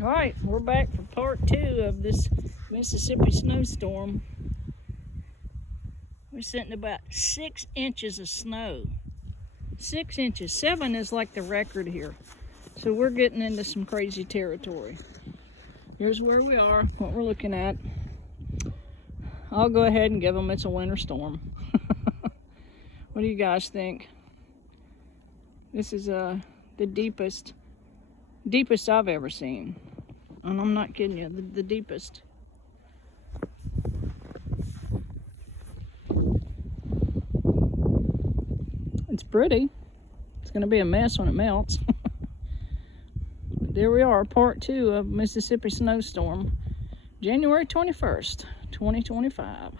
All right, we're back for part 2 of this Mississippi snowstorm. We're sitting about 6 inches of snow. 6 inches. 7 is like the record here. So we're getting into some crazy territory. Here's where we are, what we're looking at. I'll go ahead and give them it's a winter storm. What do you guys think? This is the deepest I've ever seen. And I'm not kidding you, the deepest. It's pretty. It's gonna be a mess when it melts. There we are, part 2 of Mississippi snowstorm, January 21st, 2025.